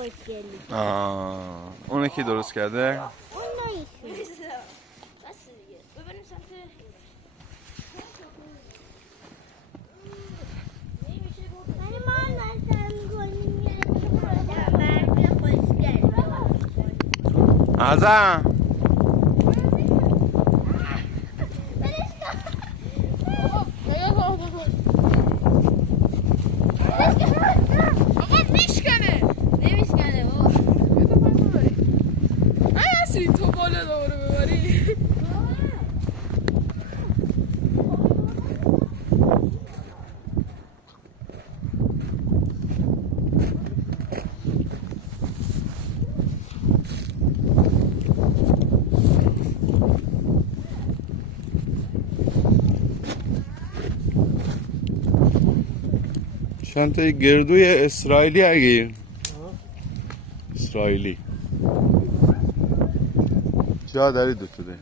خوشگلی. اونه کی درست کرده؟ اون نایسی. ازم نمیشکنه بابا. هستی تو بالا دوباره ببری. چند تا گردوی اسرائیلی اگیر اسرائیلی جا داری دوتو ده